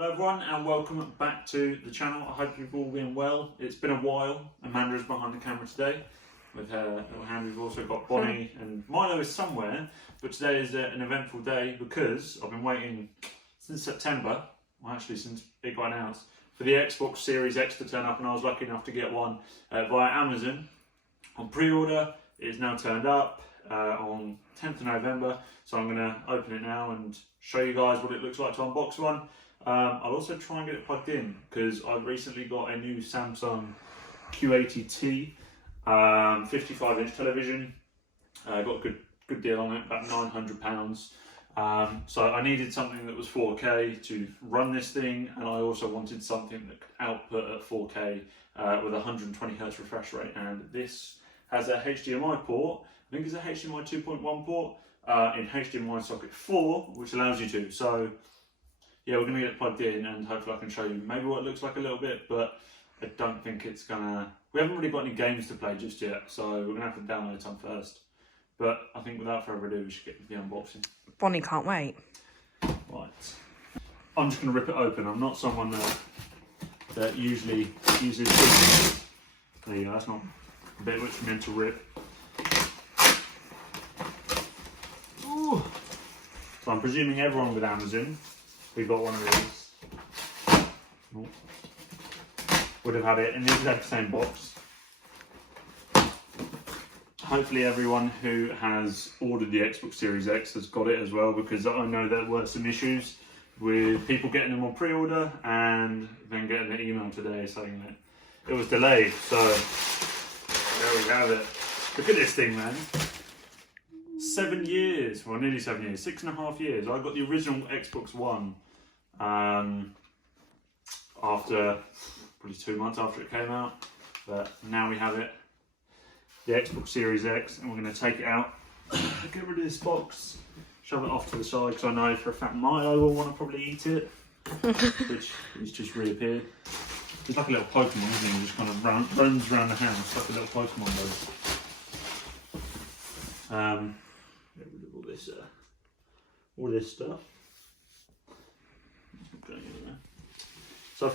Hello everyone and welcome back to the channel. I hope you've all been well. It's been a while. Amanda's behind the camera today with her little hand. We've also got Bonnie and Milo is somewhere, but today is an eventful day because I've been waiting since September, well actually since it got announced, for the Xbox Series X to turn up, and I was lucky enough to get one via Amazon on pre-order. It is now turned up on 10th of November, so I'm going to open it now and show you guys what it looks like to unbox one. I'll also try and get it plugged in because I've recently got a new Samsung Q80T 55-inch television. I got a good deal on it, about £900. So I needed something that was 4K to run this thing, and I also wanted something that could output at 4K with 120Hz refresh rate. And this has a HDMI port. I think it's a HDMI 2.1 port in HDMI socket 4, which allows you to. So yeah, we're going to get it plugged in and hopefully I can show you maybe what it looks like a little bit, but I don't think it's gonna... We haven't really got any games to play just yet, so we're going to have to download some first. But I think without further ado, we should get the unboxing. Bonnie can't wait. Right. I'm just going to rip it open. I'm not someone that usually uses... There you go, that's not a bit which meant to rip. Ooh. So I'm presuming everyone with Amazon, we got one of these. Oh. Would have had it in the exact same box. Hopefully everyone who has ordered the Xbox Series X has got it as well, because I know there were some issues with people getting them on pre-order and then getting an email today saying that it was delayed. So there we have it. Look at this thing, man. 7 years, well nearly 7 years, 6.5 years. I got the original Xbox One after probably 2 months after it came out, but now we have it, the Xbox Series X, and we're going to take it out, get rid of this box, shove it off to the side, because I know for a fact Milo will want to probably eat it, which he's just reappeared. He's like a little Pokemon, isn't he? He just kind of runs around the house like a little Pokemon does. Get rid of all this stuff. So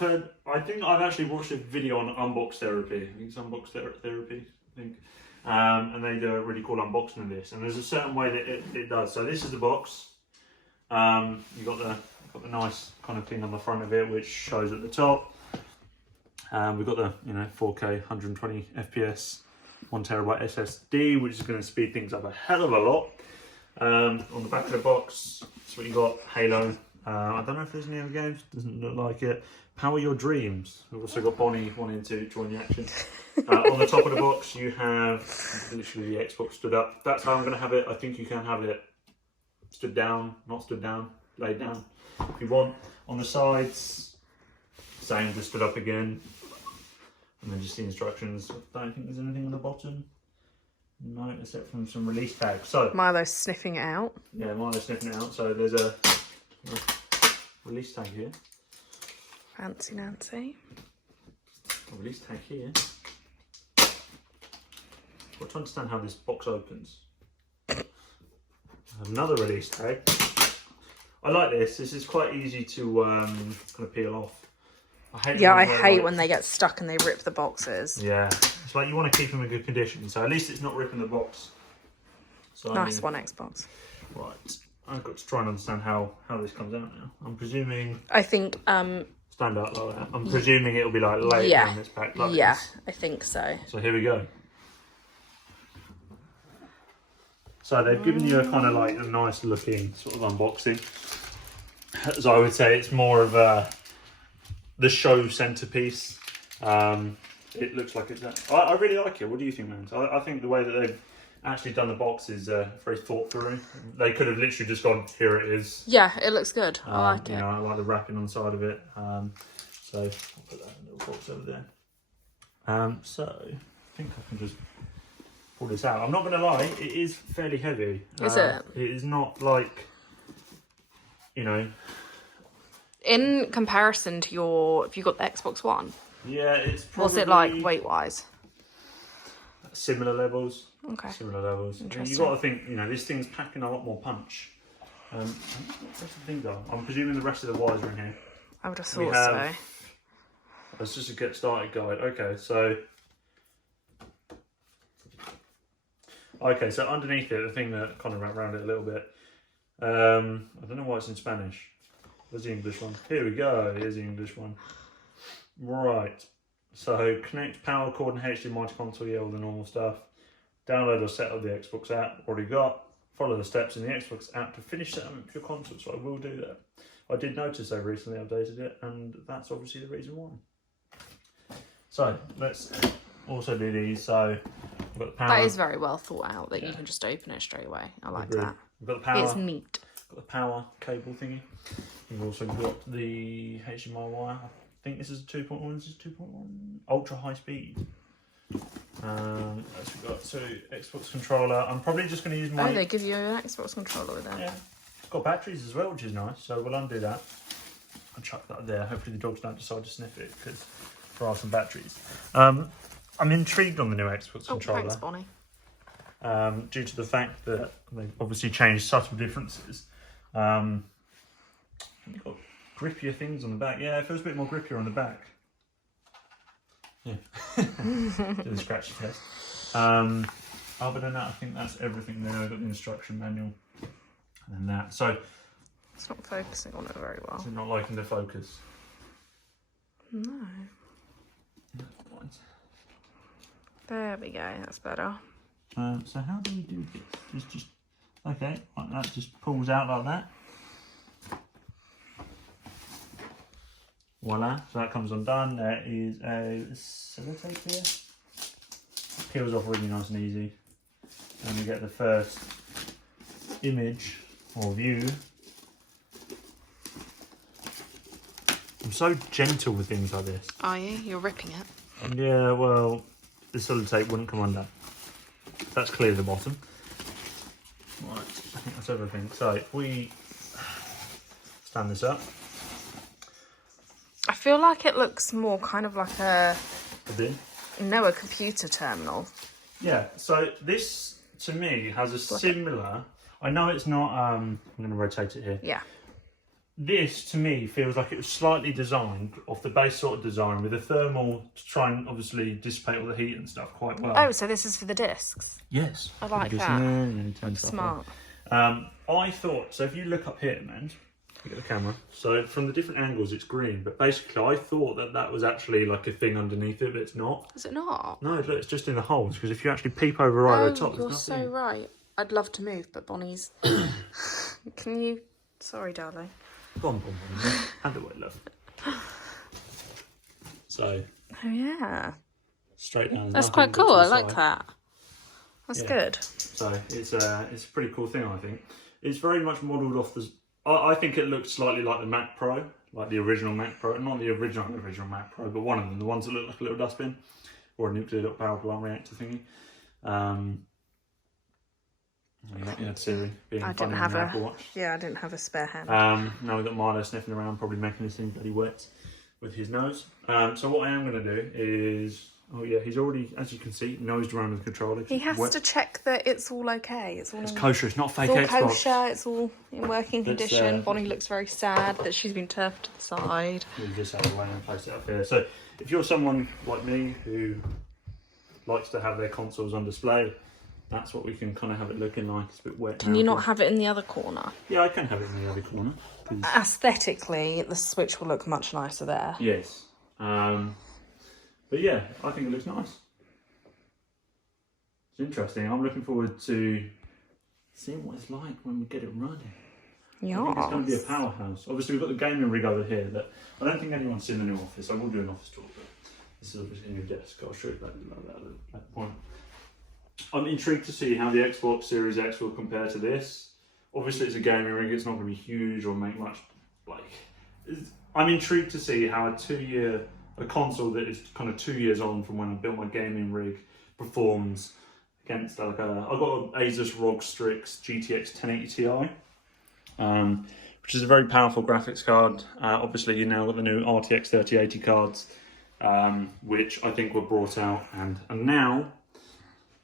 I think I've actually watched a video on Unbox Therapy. I think it's Unbox Therapy, I think. And they do a really cool unboxing of this. And there's a certain way that it does. So this is the box. You've got the nice kind of thing on the front of it, which shows at the top. We've got the 4K 120 FPS 1TB SSD, which is going to speed things up a hell of a lot. On the back of the box, that's what you got. Halo. I don't know if there's any other games. Doesn't look like it. Power Your Dreams. We've also got Bonnie wanting to join the action. On the top of the box, you have literally the Xbox stood up. That's how I'm going to have it. I think you can have it stood down, not stood down, laid down if you want. On the sides, same, just stood up again. And then just the instructions. I don't think there's anything on the bottom. No, except from some release tags. So Milo's sniffing it out. Yeah, Milo's sniffing it out. So there's a release tag here. Fancy Nancy. A release tag here. Got to understand how this box opens. Another release tag. I like this. This is quite easy to kind of peel off. I hate when they get stuck and they rip the boxes. Yeah, it's like you want to keep them in good condition, so at least it's not ripping the box. So nice one, Xbox. Right, I've got to try and understand how this comes out now. I'm presuming... I think... stand out like that. I'm presuming it'll be like later on this pack like this. I think so. So here we go. So they've given you a kind of like a nice looking sort of unboxing. As I would say, it's more of the show centerpiece. It looks like it's... I really like it. What do you think, man? I think the way that they've actually done the box is very thought through. They could have literally just gone, here it is. Yeah, it looks good. I like it. I like the wrapping on the side of it. So I'll put that in a little box over there. So I think I can just pull this out. I'm not going to lie, it is fairly heavy. Is it? It is not like, In comparison to if you got the Xbox One. Yeah, it's probably... What's it like weight-wise? Similar levels. Okay. Similar levels. Interesting. You've got to think, this thing's packing a lot more punch. What's the thing though? I'm presuming the rest of the wires are in here. I would have we thought have, so. let's just a get started guide. Okay, so underneath it, the thing that kind of wrapped around it a little bit. I don't know why it's in Spanish. Where's the English one? Here we go. Here's the English one. Right. So connect power cord and HDMI to console. Yeah, all the normal stuff. Download or set up the Xbox app. Already got. Follow the steps in the Xbox app to finish setting up your console. So I will do that. I did notice they recently updated it, and that's obviously the reason why. So let's also do these. So we've got the power. That is very well thought out that you can just open it straight away. I like Agreed. that. We've got the power. It's neat. Got the power cable thingy. We've also got the HDMI wire. I think this is 2.1. This is 2.1 ultra high speed. We've got Xbox controller. I'm probably just going to use my. Oh, they give you an Xbox controller with it. Yeah, it's got batteries as well, which is nice. So we'll undo that. I'll chuck that there. Hopefully the dogs don't decide to sniff it because there are some batteries. I'm intrigued on the new Xbox controller. Thanks, Bonnie. Due to the fact that they've obviously changed subtle differences. You've got grippier things on the back. Yeah, it feels a bit more grippier on the back. Yeah. Do the scratchy test. Other than that, I think that's everything there. I've got the instruction manual and that. So It's not focusing on it very well. it's not liking the focus. No. Right. There we go. That's better. So how do we do this? Just okay, like that just pulls out like that. Voila, so that comes undone. There is a sellotape here. Peels off really nice and easy. And we get the first image or view. I'm so gentle with things like this. Are you? You're ripping it. Yeah, well, the sellotape wouldn't come undone. That's clearly the bottom. Right, I think that's everything. So if we stand this up. I feel like it looks more kind of like a bin. a computer terminal. Yeah, so this to me has a similar. I know it's not. I'm going to rotate it here. Yeah. This to me feels like it was slightly designed off the base sort of design with a thermal to try and obviously dissipate all the heat and stuff quite well. Oh, so this is for the discs. Yes. I like Because, that. turn stuff on. Smart. I thought so. If you look up here, man, look at the camera. So from the different angles, it's green, but basically, I thought that was actually like a thing underneath it, but it's not. Is it not? No, look, it's just in the holes. Because if you actually peep over right at the top, you're there's so nothing. right. I'd love to move, but Bonnie's. Can you? Sorry, darling. Go on, hand away, love. So Oh yeah. straight down. That's nothing quite but to cool. the I like side. that. That's Yeah. good. So it's a pretty cool thing, I think. It's very much modelled off the. I think it looks slightly like the Mac Pro, like the original Mac Pro, not the original Mac Pro, but one of them, the ones that look like a little dustbin or a nuclear power plant reactor thingy. You had Siri being I funny didn't on have your a. Apple Watch. Yeah, I didn't have a spare hand. Now we've got Milo sniffing around, probably making this thing bloody wet with his nose. So what I am going to do is, oh yeah, he's already, as you can see, nosed around with the controller. He has wet. to check that it's all okay. It's all. It's kosher. It's not fake It's all Xbox. kosher. It's all in working Let's, condition. Bonnie looks very sad that she's been turfed to the side. Move this out of the way and place it up here. So if you're someone like me who likes to have their consoles on display, that's what we can kind of have it looking like. It's a bit wet. Can now, you not but- have it in the other corner? Yeah, I can have it in the other corner. 'cause- Aesthetically, the Switch will look much nicer there. Yes. But yeah, I think it looks nice. It's interesting. I'm looking forward to seeing what it's like when we get it running. I think it's going to be a powerhouse. Obviously, we've got the gaming rig over here that I don't think anyone's seen the new office. I will do an office tour, but this is obviously a new desk. I'll show you that at that point. I'm intrigued to see how the Xbox Series X will compare to this. Obviously, it's a gaming rig. It's not going to be huge or make much. I'm intrigued to see how a console that is kind of 2 years on from when I built my gaming rig performs against I've got an Asus ROG Strix GTX 1080 Ti, which is a very powerful graphics card. Obviously, you now got the new RTX 3080 cards, which I think were brought out and now,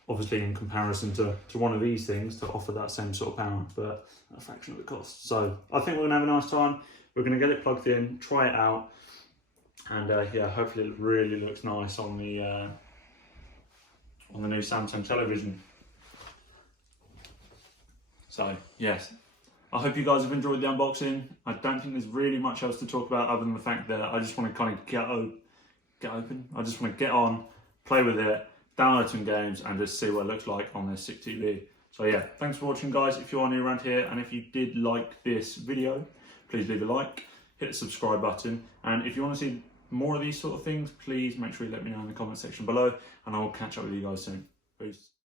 obviously in comparison to one of these things, to offer that same sort of power, but at a fraction of the cost. So I think we're going to have a nice time. we're going to get it plugged in, try it out, and yeah, hopefully it really looks nice on the new Samsung television. So yes, I hope you guys have enjoyed the unboxing. I don't think there's really much else to talk about other than the fact that I just want to kind of get open. I just want to get on, play with it, download some games, and just see what it looks like on this sick TV. So yeah, thanks for watching, guys. If you are new around here, and if you did like this video, please leave a like, hit the subscribe button, and if you want to see more of these sort of things, please make sure you let me know in the comment section below, and I will catch up with you guys soon. Peace.